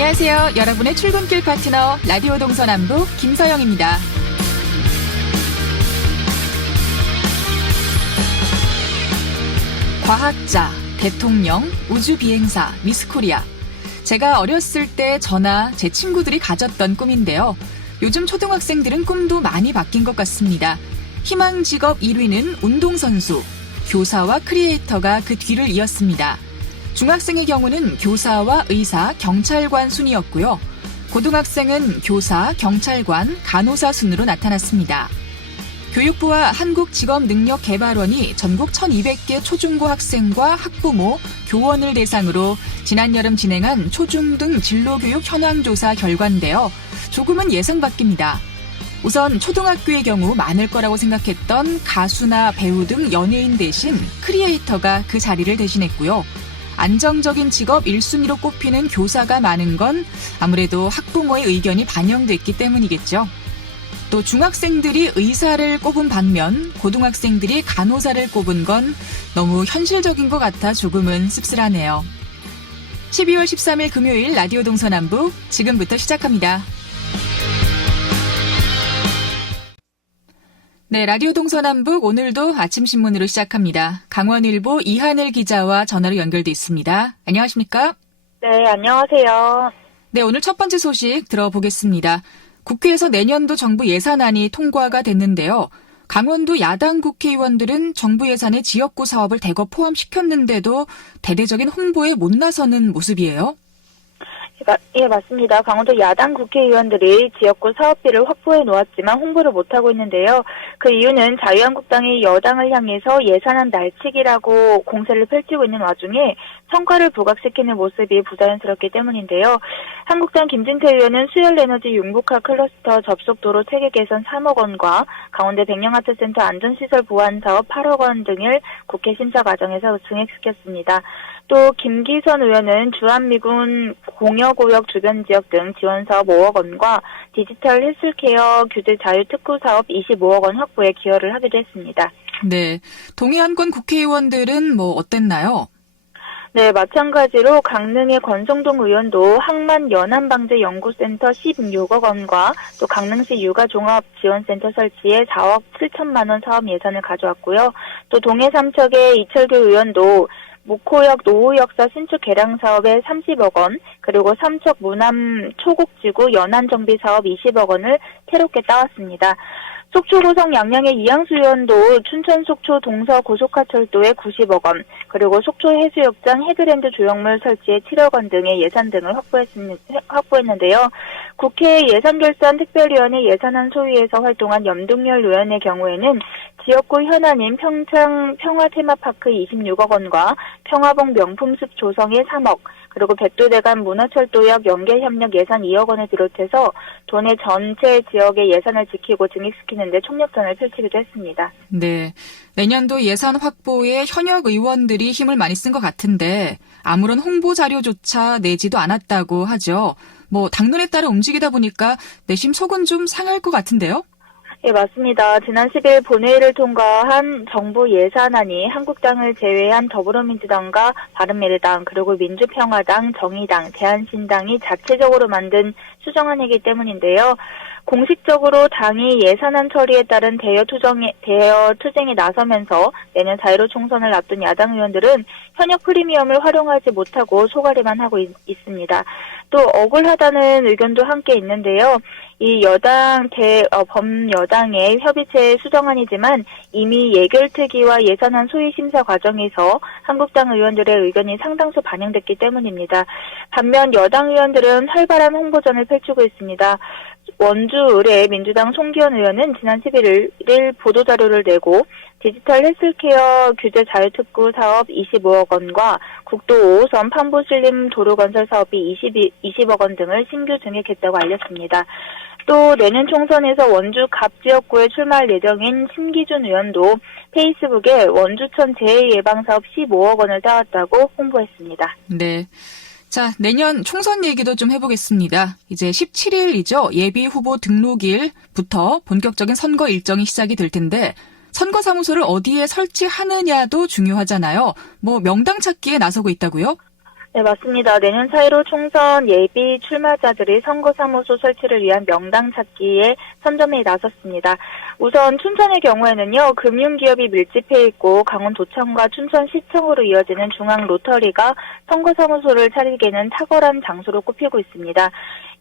안녕하세요. 여러분의 출근길 파트너 라디오 동서남북 김서영입니다. 과학자, 대통령, 우주비행사, 미스코리아. 제가 어렸을 때 저나 제 친구들이 가졌던 꿈인데요. 요즘 초등학생들은 꿈도 많이 바뀐 것 같습니다. 희망 직업 1위는 운동선수, 교사와 크리에이터가 그 뒤를 이었습니다. 중학생의 경우는 교사와 의사, 경찰관 순이었고요. 고등학생은 교사, 경찰관, 간호사 순으로 나타났습니다. 교육부와 한국직업능력개발원이 전국 1,200개 초중고 학생과 학부모, 교원을 대상으로 지난 여름 진행한 초중등 진로교육 현황조사 결과인데요. 조금은 예상 밖입니다. 우선 초등학교의 경우 많을 거라고 생각했던 가수나 배우 등 연예인 대신 크리에이터가 그 자리를 대신했고요. 안정적인 직업 1순위로 꼽히는 교사가 많은 건 아무래도 학부모의 의견이 반영됐기 때문이겠죠. 또 중학생들이 의사를 꼽은 반면 고등학생들이 간호사를 꼽은 건 너무 현실적인 것 같아 조금은 씁쓸하네요. 12월 13일 금요일 라디오 동서남북 지금부터 시작합니다. 네, 라디오 동서남북 오늘도 아침 신문으로 시작합니다. 강원일보 이하늘 기자와 전화로 연결돼 있습니다. 안녕하십니까? 네, 안녕하세요. 네, 오늘 첫 번째 소식 들어보겠습니다. 국회에서 내년도 정부 예산안이 통과가 됐는데요. 강원도 야당 국회의원들은 정부 예산에 지역구 사업을 대거 포함시켰는데도 대대적인 홍보에 못 나서는 모습이에요. 예, 맞습니다. 강원도 야당 국회의원들이 지역구 사업비를 확보해 놓았지만 홍보를 못하고 있는데요. 그 이유는 자유한국당이 여당을 향해서 예산안 날치기라고 공세를 펼치고 있는 와중에 성과를 부각시키는 모습이 부자연스럽기 때문인데요. 한국당 김진태 의원은 수열에너지 융복화 클러스터 접속도로 체계 개선 3억 원과 강원대 백령아트센터 안전시설 보완 사업 8억 원 등을 국회 심사 과정에서 증액시켰습니다. 또 김기선 의원은 주한미군 공여구역 주변 지역 등 지원 사업 5억 원과 디지털 헬스케어 규제 자유 특구 사업 25억 원 확보에 기여를 하기도 했습니다. 네, 동해안권 국회의원들은 어땠나요? 네, 마찬가지로 강릉의 권성동 의원도 항만 연안방재연구센터 16억 원과 또 강릉시 육아종합지원센터 설치에 4억 7천만 원 사업 예산을 가져왔고요. 또 동해 삼척의 이철규 의원도 목호역 노후역사 신축 개량 사업에 30억 원, 그리고 삼척 무남 초곡지구 연안 정비 사업 20억 원을 새롭게 따왔습니다. 속초 고성 양양의 이양수 의원도 춘천 속초 동서 고속화철도에 90억 원, 그리고 속초 해수욕장 헤드랜드 조형물 설치에 7억 원 등의 예산 등을 확보했는데요. 국회 예산결산특별위원회 예산안 소위에서 활동한 염동열 의원의 경우에는 지역구 현안인 평창 평화테마파크 26억 원과 평화봉 명품숲 조성에 3억, 그리고 백두대간 문화철도역 연계협력 예산 2억 원을 비롯해서 도내 전체 지역의 예산을 지키고 증액시키는 데 총력전을 펼치기도 했습니다. 네, 내년도 예산 확보에 현역 의원들이 힘을 많이 쓴 것 같은데 아무런 홍보 자료조차 내지도 않았다고 하죠. 당론에 따라 움직이다 보니까 내심 속은 좀 상할 것 같은데요? 예, 맞습니다. 지난 10일 본회의를 통과한 정부 예산안이 한국당을 제외한 더불어민주당과 바른미래당, 그리고 민주평화당, 정의당, 대한신당이 자체적으로 만든 수정안이기 때문인데요. 공식적으로 당이 예산안 처리에 따른 대여 투쟁에 나서면서 내년 4.15 총선을 앞둔 야당 의원들은 현역 프리미엄을 활용하지 못하고 소가리만 하고 있습니다. 또 억울하다는 의견도 함께 있는데요. 이 범여당의 협의체 수정안이지만 이미 예결특위와 예산안 소위 심사 과정에서 한국당 의원들의 의견이 상당수 반영됐기 때문입니다. 반면 여당 의원들은 활발한 홍보전을 펼치고 있습니다. 원주 의뢰 민주당 송기현 의원은 지난 11일 보도자료를 내고 디지털 헬스케어 규제 자유특구 사업 25억 원과 국도 5호선 판부신림 도로 건설 사업비 20억 원 등을 신규 증액했다고 알렸습니다. 또 내년 총선에서 원주 갑 지역구에 출마할 예정인 신기준 의원도 페이스북에 원주천 재해 예방 사업 15억 원을 따왔다고 홍보했습니다. 네. 자, 내년 총선 얘기도 좀 해보겠습니다. 이제 17일이죠. 예비 후보 등록일부터 본격적인 선거 일정이 시작이 될 텐데 선거사무소를 어디에 설치하느냐도 중요하잖아요. 명당 찾기에 나서고 있다고요? 네, 맞습니다. 내년 4.15 총선 예비 출마자들이 선거사무소 설치를 위한 명당 찾기에 선점에 나섰습니다. 우선 춘천의 경우에는요, 금융기업이 밀집해 있고 강원도청과 춘천시청으로 이어지는 중앙 로터리가 선거사무소를 차리기에는 탁월한 장소로 꼽히고 있습니다.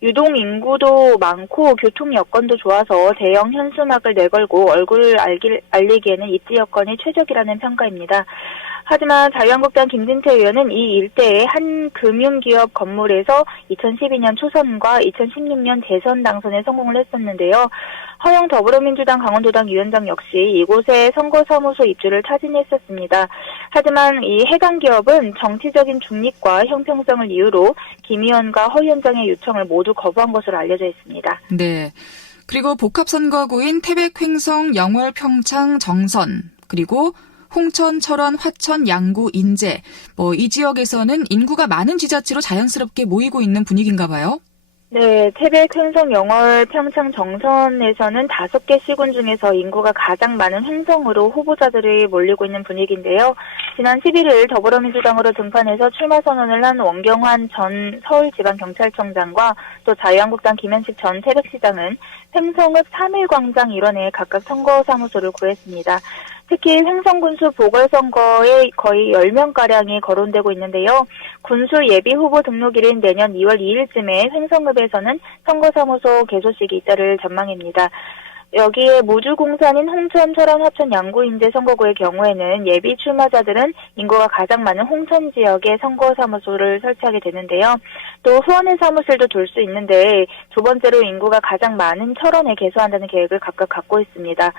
유동 인구도 많고 교통 여건도 좋아서 대형 현수막을 내걸고 얼굴을 알리기에는 입지 여건이 최적이라는 평가입니다. 하지만 자유한국당 김진태 의원은 이 일대의 한 금융기업 건물에서 2012년 초선과 2016년 대선 당선에 성공을 했었는데요. 허영 더불어민주당 강원도당 위원장 역시 이곳에 선거사무소 입주를 타진했었습니다. 하지만 이 해당 기업은 정치적인 중립과 형평성을 이유로 김 의원과 허 위원장의 요청을 모두 거부한 것으로 알려져 있습니다. 네. 그리고 복합선거구인 태백, 횡성, 영월, 평창, 정선, 그리고 홍천, 철원, 화천, 양구, 인제, 이 지역에서는 인구가 많은 지자체로 자연스럽게 모이고 있는 분위기인가 봐요. 네, 태백, 횡성, 영월, 평창, 정선에서는 5개 시군 중에서 인구가 가장 많은 횡성으로 후보자들이 몰리고 있는 분위기인데요. 지난 11일 더불어민주당으로 등판해서 출마 선언을 한 원경환 전 서울지방경찰청장과 또 자유한국당 김현식 전 태백시장은 횡성읍 3.1광장 일원에 각각 선거사무소를 구했습니다. 특히 횡성군수 보궐선거에 거의 10명가량이 거론되고 있는데요. 군수 예비후보 등록일인 내년 2월 2일쯤에 횡성읍에서는 선거사무소 개소식이 잇따를 전망입니다. 여기에 무주공산인 홍천, 철원, 화천, 양구, 인제 선거구의 경우에는 예비 출마자들은 인구가 가장 많은 홍천 지역에 선거사무소를 설치하게 되는데요. 또 후원회 사무실도 둘 수 있는데 두 번째로 인구가 가장 많은 철원에 개소한다는 계획을 각각 갖고 있습니다.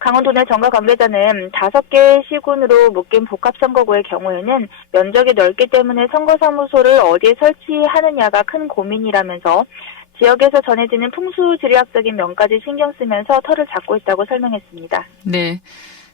강원도 내 정가 관계자는 5개 시군으로 묶인 복합선거구의 경우에는 면적이 넓기 때문에 선거사무소를 어디에 설치하느냐가 큰 고민이라면서 지역에서 전해지는 풍수지리학적인 면까지 신경 쓰면서 털을 잡고 있다고 설명했습니다. 네.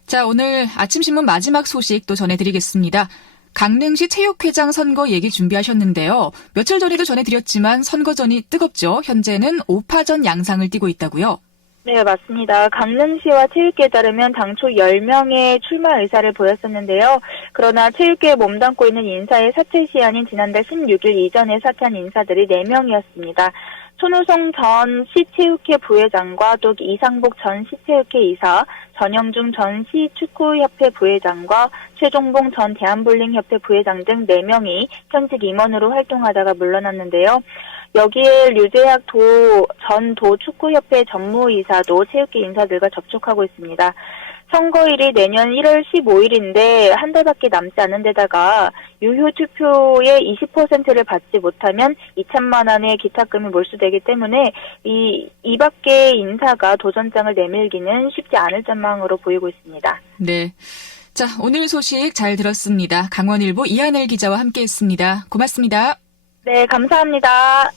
자, 오늘 아침신문 마지막 소식 또 전해드리겠습니다. 강릉시 체육회장 선거 얘기 준비하셨는데요. 며칠 전에도 전해드렸지만 선거전이 뜨겁죠. 현재는 5파전 양상을 띠고 있다고요. 네, 맞습니다. 강릉시와 체육계에 따르면 당초 10명의 출마 의사를 보였었는데요. 그러나 체육계에 몸담고 있는 인사의 사퇴 시한인 지난달 16일 이전에 사퇴한 인사들이 4명이었습니다. 손우성 전 시체육회 부회장과 또 이상복 전 시체육회 이사, 전영중 전 시축구협회 부회장과 최종봉 전 대한볼링협회 부회장 등 4명이 현직 임원으로 활동하다가 물러났는데요. 여기에 류재학 전 도축구협회 전무이사도 체육계 인사들과 접촉하고 있습니다. 선거일이 내년 1월 15일인데 한 달밖에 남지 않은 데다가 유효 투표의 20%를 받지 못하면 2천만 원의 기탁금이 몰수되기 때문에 이 밖의 인사가 도전장을 내밀기는 쉽지 않을 전망으로 보이고 있습니다. 네. 자, 오늘 소식 잘 들었습니다. 강원일보 이하늘 기자와 함께했습니다. 고맙습니다. 네, 감사합니다.